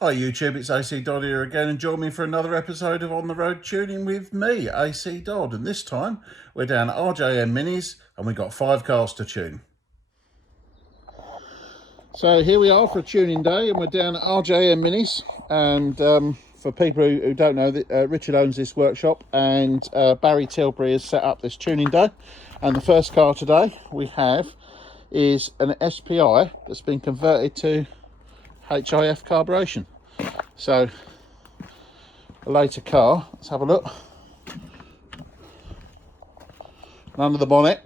Hi YouTube, it's ACDodd here again, and join me for another episode of On The Road Tuning with me, ACDodd. And this time we're down at RJM Minis and we've got 5 cars to tune. So here we are for a tuning day, and we're down at RJM Minis. And for people who don't know, Richard owns this workshop, and Barry Tilbury has set up this tuning day. And the first car today we have is an SPI that's been converted to HIF carburation. So a later car, let's have a look. Under the bonnet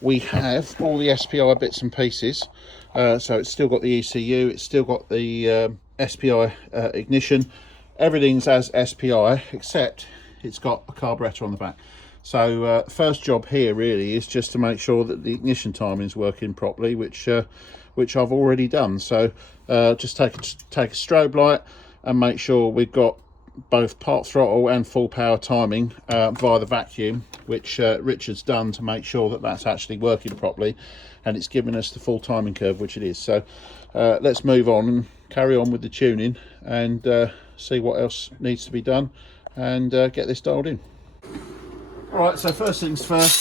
we have all the SPI bits and pieces. So it's still got the ECU, it's still got the SPI ignition, everything's as SPI except it's got a carburetor on the back. So first job here really is just to make sure that the ignition timing is working properly, which I've already done. So just take a strobe light and make sure we've got both part throttle and full power timing via the vacuum, which Richard's done to make sure that that's actually working properly, and it's giving us the full timing curve, which it is. So let's move on and carry on with the tuning and see what else needs to be done and get this dialed in. All right, so first things first,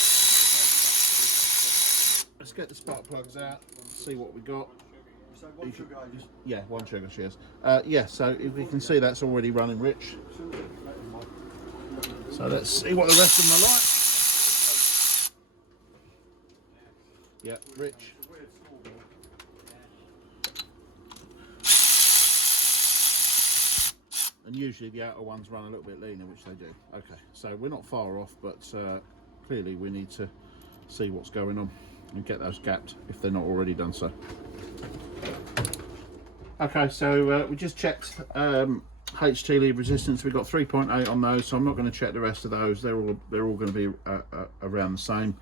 let's get the spark plugs out and see what we got. So one sugar, yeah, 1 sugar, cheers. Yeah, so if we can see that's already running, Rich. So let's see what the rest of them are like. Yeah, Rich. And usually the outer ones run a little bit leaner, which they do. Okay, so we're not far off, but clearly we need to see what's going on and get those gapped if they're not already done so. Okay, so we just checked HT lead resistance. We've got 3.8 on those, so I'm not going to check the rest of those. They're all going to be around the same.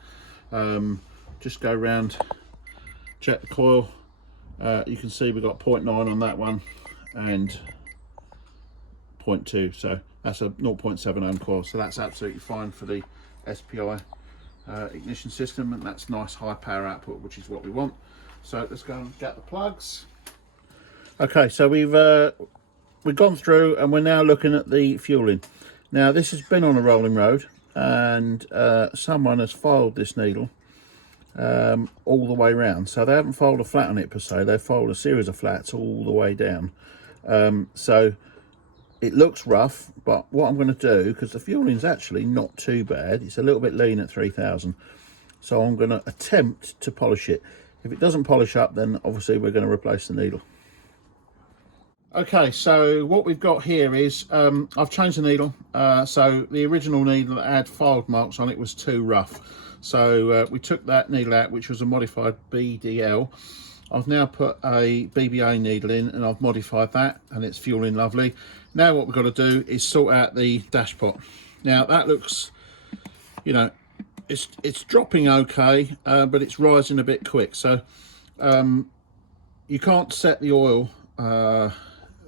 Just go around, check the coil. You can see we've got 0.9 on that one and 0.2, so that's a 0.7 ohm coil, so that's absolutely fine for the SPI ignition system, and that's nice high power output, which is what we want. So let's go and get the plugs. Okay, so we've gone through and we're now looking at the fueling. Now this has been on a rolling road, and someone has filed this needle all the way round. So they haven't filed a flat on it per se, they've filed a series of flats all the way down. So it looks rough, but what I'm going to do, because the fueling is actually not too bad, it's a little bit lean at 3000, so I'm going to attempt to polish it. If it doesn't polish up, then obviously we're going to replace the needle. Okay, so what we've got here is I've changed the needle. So the original needle that had filed marks on it was too rough, so we took that needle out, which was a modified BDL. I've now put a BBA needle in and I've modified that, and it's fueling lovely. Now what we've got to do is sort out the dash pot. Now that looks, you know, it's dropping okay, but it's rising a bit quick. So you can't set the oil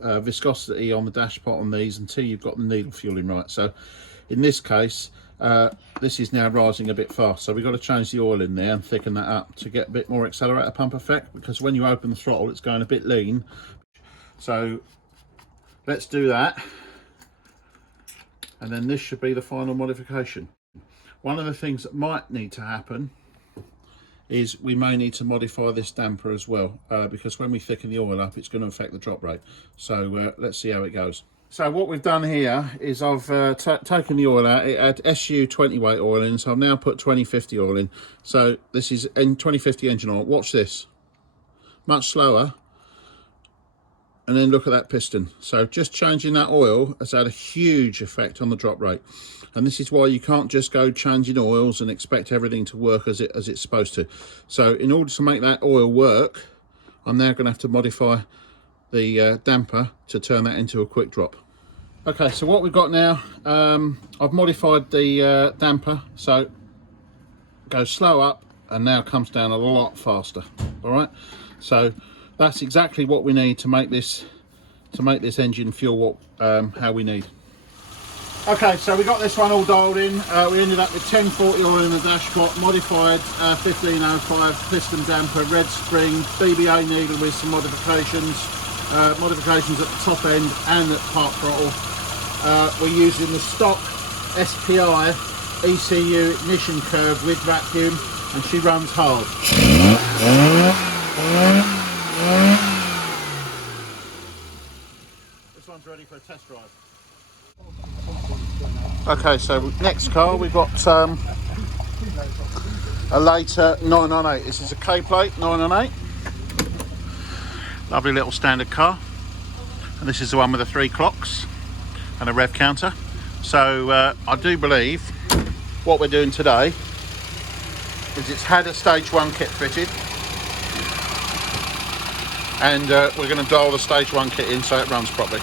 viscosity on the dash pot on these until you've got the needle fueling right. So in this case, this is now rising a bit fast, so we've got to change the oil in there and thicken that up to get a bit more accelerator pump effect, because when you open the throttle it's going a bit lean. So let's do that, and then this should be the final modification. One of the things that might need to happen is we may need to modify this damper as well, because when we thicken the oil up it's going to affect the drop rate. So let's see how it goes. So what we've done here is I've taken the oil out. It had SU 20 weight oil in, so I've now put 2050 oil in. So this is 2050 engine oil. Watch this, much slower, and then look at that piston. So just changing that oil has had a huge effect on the drop rate, and this is why you can't just go changing oils and expect everything to work as it's supposed to. So in order to make that oil work, I'm now going to have to modify the damper to turn that into a quick drop. Okay, so what we've got now, I've modified the damper, so it goes slow up and now comes down a lot faster. All right, so that's exactly what we need to make this engine fuel what how we need. Okay, so we got this one all dialed in. We ended up with 1040 oil in the dashpot, modified 1505 piston damper, red spring, BBA needle with some modifications. Modifications at the top end and at part throttle. We're using the stock SPI ECU ignition curve with vacuum, and she runs hard. This one's ready for a test drive. Okay, so next car we've got a later 998. This is a K-plate 998. Lovely little standard car. And this is the one with the 3 clocks and a rev counter. So I do believe what we're doing today is it's had a stage 1 kit fitted, and we're going to dial the stage 1 kit in so it runs properly.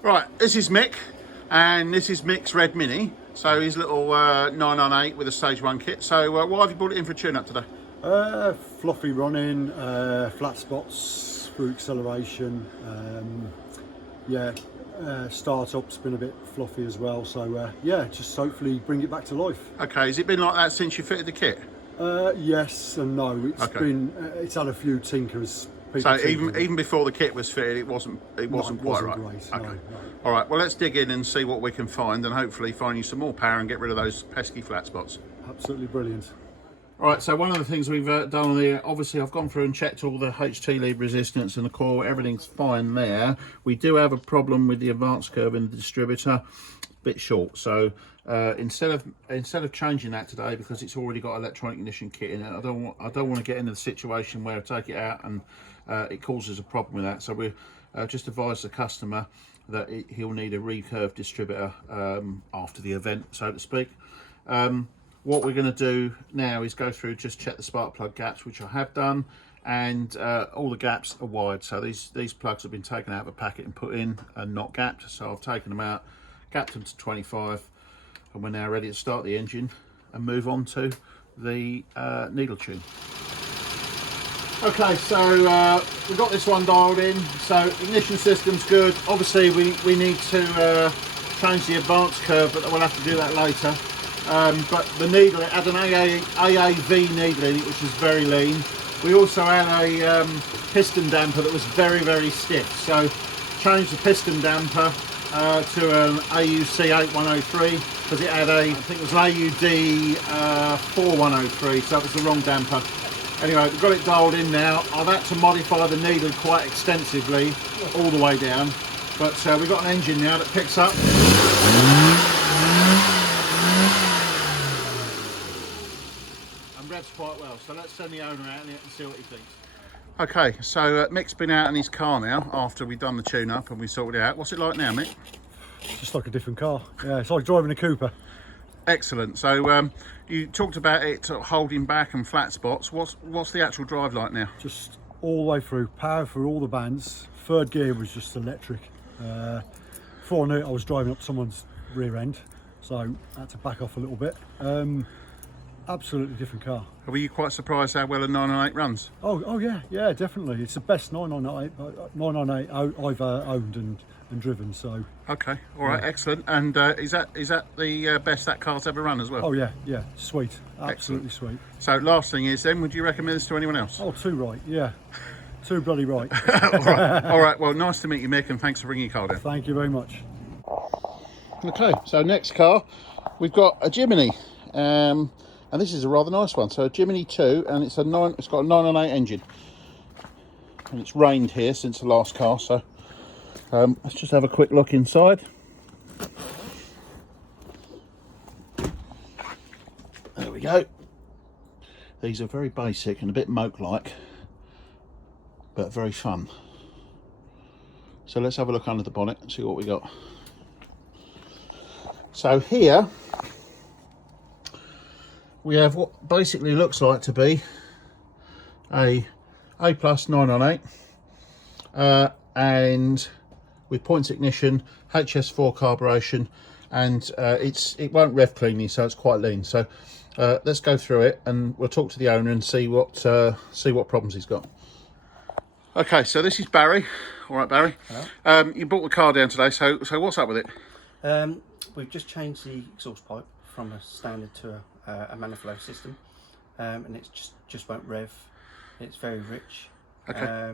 Right, this is Mick, and this is Mick's red Mini. So his little 998 with a stage 1 kit. So why have you brought it in for a tune-up today? Fluffy running, flat spots through acceleration. Start-up's been a bit fluffy as well. So yeah, just hopefully bring it back to life. Okay, has it been like that since you fitted the kit? Yes and no. It's been it's had a few tinkers. So even before the kit was fitted, it wasn't quite right. Great, okay. No. All right. Well, let's dig in and see what we can find, and hopefully find you some more power and get rid of those pesky flat spots. Absolutely brilliant. All right. So one of the things we've done on the, obviously I've gone through and checked all the HT lead resistance and the coil. Everything's fine there. We do have a problem with the advance curve in the distributor, a bit short. So instead of changing that today, because it's already got electronic ignition kit in it, I don't want to get into the situation where I take it out and it causes a problem with that. So we just advise the customer that he'll need a recurve distributor after the event, so to speak. What we're going to do now is go through, just check the spark plug gaps, which I have done, and all the gaps are wide. So these plugs have been taken out of a packet and put in and not gapped. So I've taken them out, gapped them to 25, and we're now ready to start the engine and move on to the needle tune. Okay, so we've got this one dialed in. So ignition system's good. Obviously we need to change the advance curve, but we'll have to do that later. But the needle, it had an AAV needle in it, which was very lean. We also had a piston damper that was very, very stiff. So changed the piston damper to an AUC 8103 because it had I think it was an AUD 4103, so that was the wrong damper. Anyway, we've got it dialed in now. I've had to modify the needle quite extensively all the way down, but we've got an engine now that picks up. And revs quite well, so let's send the owner out and see what he thinks. Okay, so Mick's been out in his car now after we've done the tune-up and we sorted it out. What's it like now, Mick? Just like a different car. Yeah, it's like driving a Cooper. Excellent. So you talked about it holding back and flat spots. What's the actual drive like now? Just all the way through, power through all the bands. Third gear was just electric. Before I knew it, I was driving up someone's rear end, so I had to back off a little bit. Absolutely different car. Were you quite surprised how well a 998 runs? Oh yeah, definitely. It's the best 998 I've owned and driven. So. Okay, all right, yeah. Excellent. And is that the best that car's ever run as well? Oh yeah, sweet, absolutely sweet. So last thing is then, would you recommend this to anyone else? Oh, too right, yeah, too bloody right. All right. Well, nice to meet you, Mick, and thanks for bringing your car down. Thank you very much. Okay, so next car, we've got a Jimny, and this is a rather nice one. So a Jimny 2, and it's got a 998 engine, and it's rained here since the last car. So let's just have a quick look inside. There we go. These are very basic and a bit moke-like, but very fun. So let's have a look under the bonnet and see what we got. So here we have what basically looks like to be a A+ 998 and with points ignition, HS4 carburation, and it won't rev cleanly, so it's quite lean. So let's go through it and we'll talk to the owner and see what problems he's got. Okay, so this is Barry. All right, Barry. Hello. You brought the car down today, so what's up with it? we've just changed the exhaust pipe from a standard to a manifold system, and it just won't rev. It's very rich. Okay.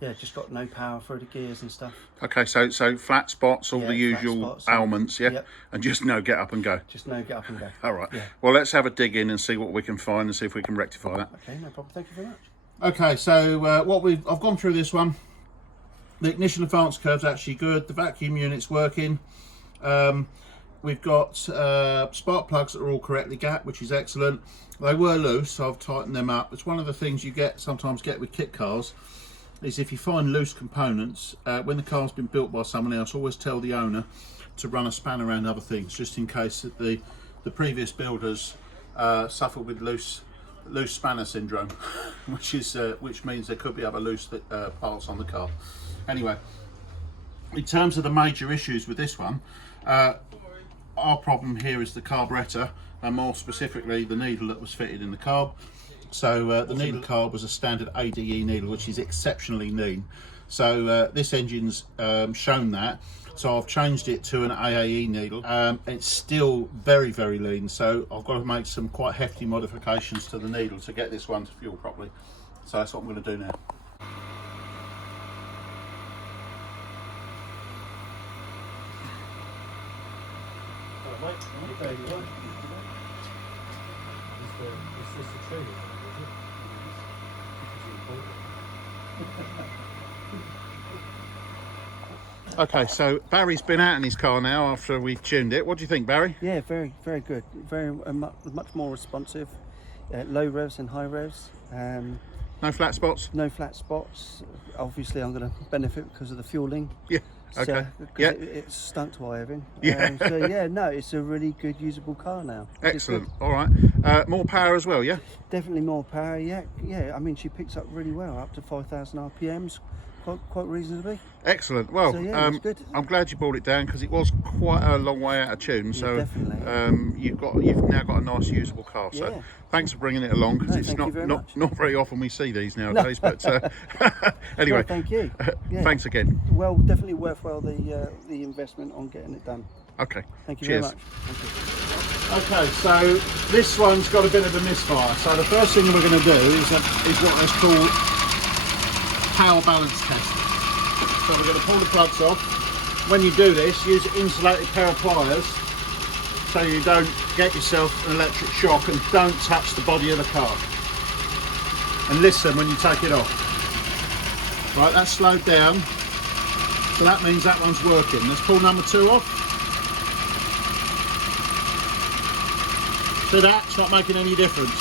Yeah, just got no power for the gears and stuff. Okay, so flat spots, all Yeah, the usual spots, ailments, yeah? Yep. And just no get up and go. Just no get up and go. All right. Yeah. Well, let's have a dig in and see what we can find and see if we can rectify that. Okay, no problem. Thank you very much. Okay, so I've gone through this one. The ignition advance curve's actually good. The vacuum unit's working. We've got spark plugs that are all correctly gapped, which is excellent. They were loose, so I've tightened them up. It's one of the things you sometimes get with kit cars, is if you find loose components, when the car's been built by someone else, always tell the owner to run a span around other things, just in case that the previous builders suffered with loose spanner syndrome, which means there could be other loose parts on the car. Anyway, in terms of the major issues with this one, our problem here is the carburettor, and more specifically the needle that was fitted in the carb. So the needle carb was a standard ADE needle, which is exceptionally lean. So this engine's shown that. So I've changed it to an AAE needle. It's still very, very lean. So I've got to make some quite hefty modifications to the needle to get this one to fuel properly. So that's what I'm going to do now. Okay, so Barry's been out in his car now after we tuned it. What do you think, Barry? Yeah, very, very good. Very much more responsive. Low revs and high revs. No flat spots? No flat spots. Obviously, I'm going to benefit because of the fueling. Yeah. Okay. Yeah. It's stunt wiring. Yeah. So yeah, no, it's a really good usable car now. Excellent. All right. More power as well, yeah? Definitely more power. Yeah. Yeah. I mean, she picks up really well, up to 5,000 RPMs. Quite reasonably. Excellent. Well, So, yeah, it's good. I'm glad you brought it down because it was quite a long way out of tune. So definitely. you've now got a nice usable car. So Yeah. thanks for bringing it along because No, it's thank you very much. not very often we see these nowadays. No. But anyway, Well, thank you. Yeah. Thanks again. Well, definitely worthwhile the investment on getting it done. Okay. Thank you Cheers. very much. Thank you. Okay, so this one's got a bit of a misfire. So the first thing we're going to do is what is called power balance test. So we're going to pull the plugs off. When you do this, use an insulated pair of pliers so you don't get yourself an electric shock, and don't touch the body of the car. And listen when you take it off. Right, that's slowed down. So that means that one's working. Let's pull number 2 off. See that? It's not making any difference.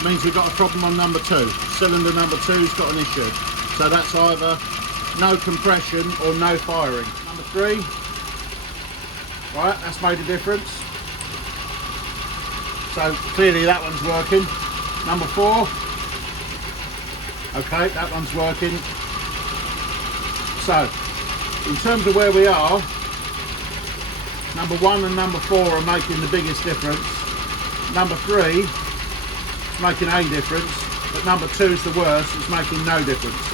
It means we've got a problem on number 2. Cylinder number 2's got an issue. So that's either no compression or no firing. Number 3. Right, that's made a difference. So clearly that one's working. Number 4. Okay, that one's working. So, in terms of where we are, number 1 and number 4 are making the biggest difference. Number 3 is making a difference, but number 2 is the worst, it's making no difference.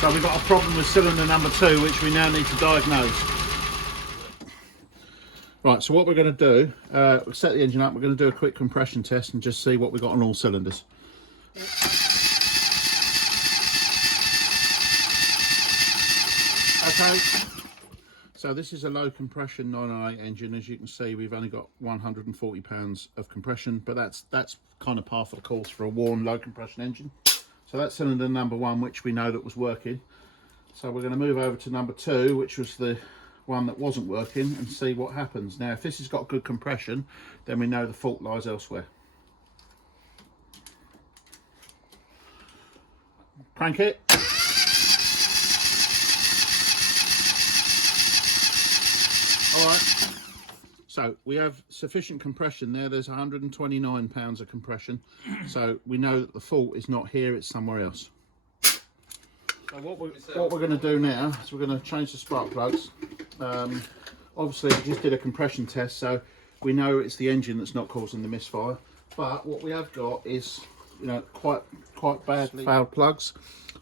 So we've got a problem with cylinder number 2, which we now need to diagnose. Right, so what we're going to do, we'll set the engine up, we're going to do a quick compression test and just see what we've got on all cylinders. Okay, so this is a low compression 908 engine. As you can see, we've only got 140 pounds of compression, but that's kind of par for the course for a worn low compression engine. So that's cylinder number 1, which we know that was working. So we're going to move over to number 2, which was the one that wasn't working, and see what happens. Now, if this has got good compression, then we know the fault lies elsewhere. Crank it. Alright, so we have sufficient compression there. There's 129 pounds of compression. So we know that the fault is not here, it's somewhere else. So what we're going to do now is we're going to change the spark plugs. Obviously we just did a compression test, so we know it's the engine that's not causing the misfire. But what we have got is, you know, quite badly fouled plugs.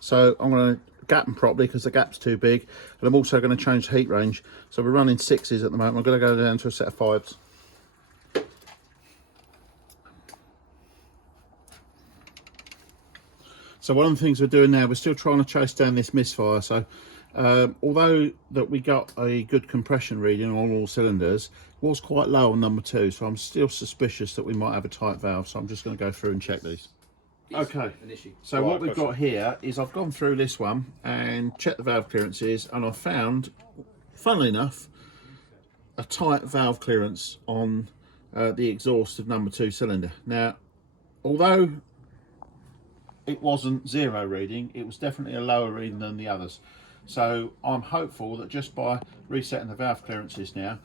So I'm going to gap them properly because the gap's too big, and I'm also going to change the heat range. So we're running 6s at the moment. I'm going to go down to a set of 5s. So one of the things we're doing now, we're still trying to chase down this Misfire. So although that we got a good compression reading on all cylinders, it was quite low on number 2. So I'm still suspicious that we might have a tight valve. So I'm just going to go through and check these. Okay, so what we've got here is I've gone through this one and checked the valve clearances, and I've found, funnily enough, a tight valve clearance on the exhaust of number 2 cylinder. Now, although it wasn't 0 reading, it was definitely a lower reading than the others. So I'm hopeful that just by resetting the valve clearances now,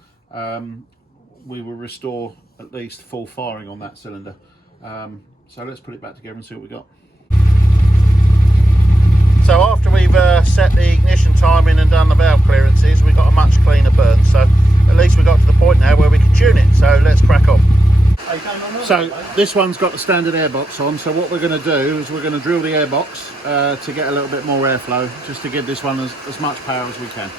we will restore at least full firing on that cylinder. So let's put it back together and see what we got. So after we've set the ignition timing and done the valve clearances, we got a much cleaner burn. So at least we got to the point now where we can tune it. So let's crack on. So this one's got the standard airbox on. So what we're going to do is we're going to drill the airbox to get a little bit more airflow, just to give this one as much power as we can.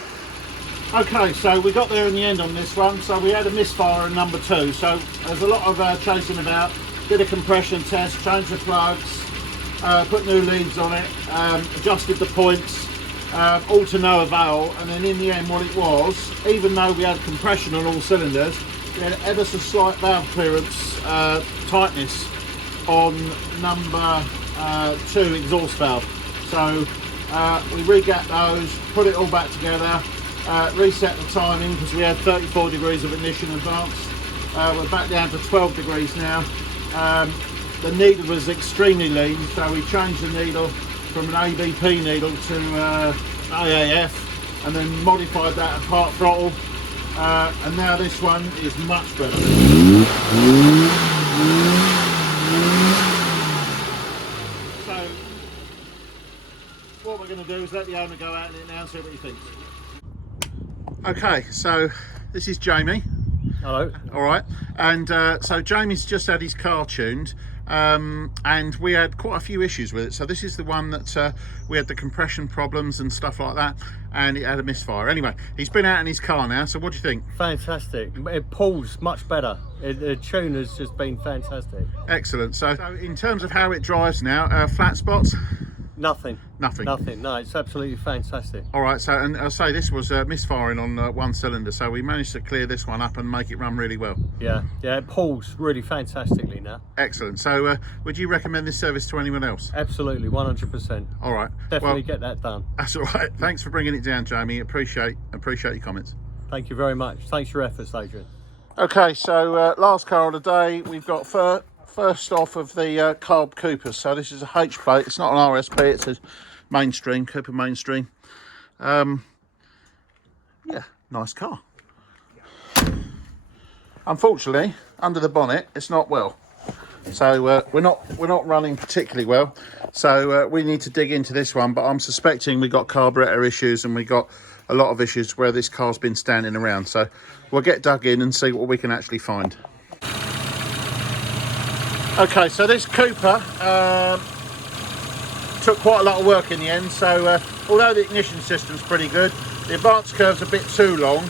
Okay, so we got there in the end on this one. So we had a Misfire in number 2. So there's a lot of chasing about. Did a compression test, changed the plugs, put new leads on it, adjusted the points, all to no avail. And then in the end, what it was, even though we had compression on all cylinders, we had ever so slight valve clearance tightness on number 2 exhaust valve. So we regapped those, put it all back together, reset the timing because we had 34 degrees of ignition advance. We're back down to 12 degrees now. The needle was extremely lean, so we changed the needle from an ABP needle to AAF, and then modified that at part throttle, and now this one is much better. So what we're going to do is let the owner go out in it now and see what he thinks. Okay, so this is Jamie. Hello. All right, and so Jamie's just had his car tuned, and we had quite a few issues with it. So this is the one that we had the compression problems and stuff like that, and it had a misfire. Anyway, he's been out in his car now, so what do you think? Fantastic. It pulls much better. The tune has just been fantastic. Excellent. So in terms of how it drives now, flat spots? Nothing. Nothing. Nothing. No, it's absolutely fantastic. All right, so, and I'll say this was misfiring on 1 cylinder, so we managed to clear this one up and make it run really well. Yeah, it pulls really fantastically now. Excellent. So would you recommend this service to anyone else? Absolutely, 100%. All right. Definitely get that done. That's all right. Thanks for bringing it down, Jamie. Appreciate your comments. Thank you very much. Thanks for your efforts, Adrian. Okay, so last car of the day, we've got first off of the carb Coopers. So this is a H plate. It's not an RSP. It's a mainstream Cooper mainstream. Yeah, nice car. Unfortunately, under the bonnet, it's not well. So we're not running particularly well. So we need to dig into this one. But I'm suspecting we got carburetor issues, and we got a lot of issues where this car's been standing around. So we'll get dug in and see what we can actually find. Okay, so this Cooper took quite a lot of work in the end. So although the ignition system's pretty good, the advance curve's a bit too long.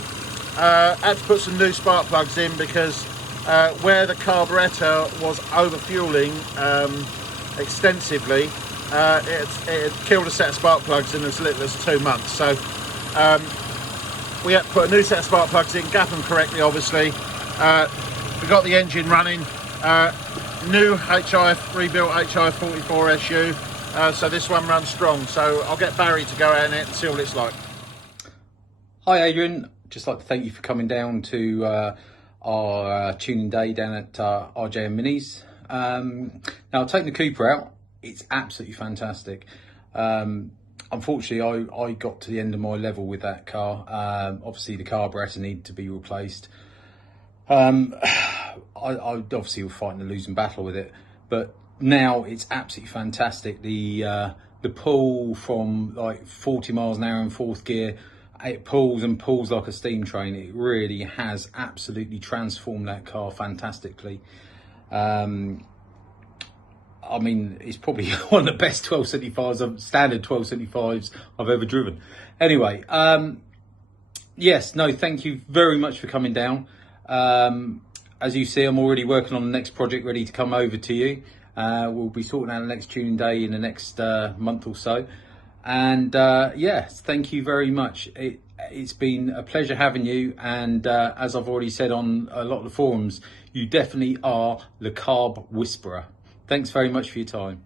Had to put some new spark plugs in because where the carburetor was over fueling extensively, it had killed a set of spark plugs in as little as 2 months. So we had to put a new set of spark plugs in, gap them correctly obviously. We got the engine running. New rebuilt HI44 SU, so this one runs strong. So I'll get Barry to go out in it and see what it's like. Hi Adrian, just like to thank you for coming down to our tuning day down at RJM Minis. Now taking the Cooper out, it's absolutely fantastic. Unfortunately, I got to the end of my level with that car. Obviously the carburetor needed to be replaced. I obviously was fighting a losing battle with it, but now it's absolutely fantastic. The pull from like 40 miles an hour in 4th gear, it pulls and pulls like a steam train. It really has absolutely transformed that car fantastically. I I mean, it's probably one of the best 1275s, standard 1275s I've ever driven. Anyway, yes, no, thank you very much for coming down. As you see, I'm already working on the next project ready to come over to you. We'll be sorting out the next tuning day in the next month or so. And yes, thank you very much. It's been a pleasure having you. And as I've already said on a lot of the forums, you definitely are the carb whisperer. Thanks very much for your time.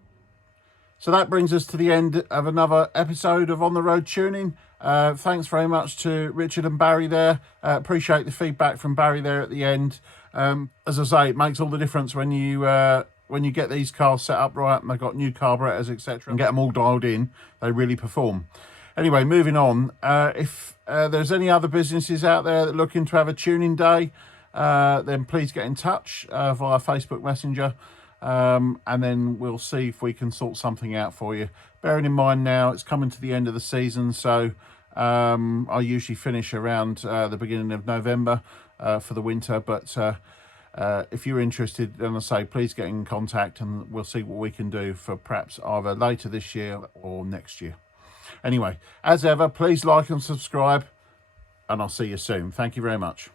So that brings us to the end of another episode of On the Road Tuning. Thanks very much to Richard and Barry there. Appreciate the feedback from Barry there at the end. As I say, it makes all the difference when you get these cars set up right and they've got new carburetors, etc., and get them all dialed in. They really perform. Anyway, moving on. If there's any other businesses out there that are looking to have a tuning day, then please get in touch via Facebook Messenger. And then we'll see if we can sort something out for you. Bearing in mind now it's coming to the end of the season, so I usually finish around the beginning of November for the winter, but if you're interested, then I say please get in contact and we'll see what we can do for perhaps either later this year or next year. Anyway, as ever, please like and subscribe, and I'll see you soon. Thank you very much.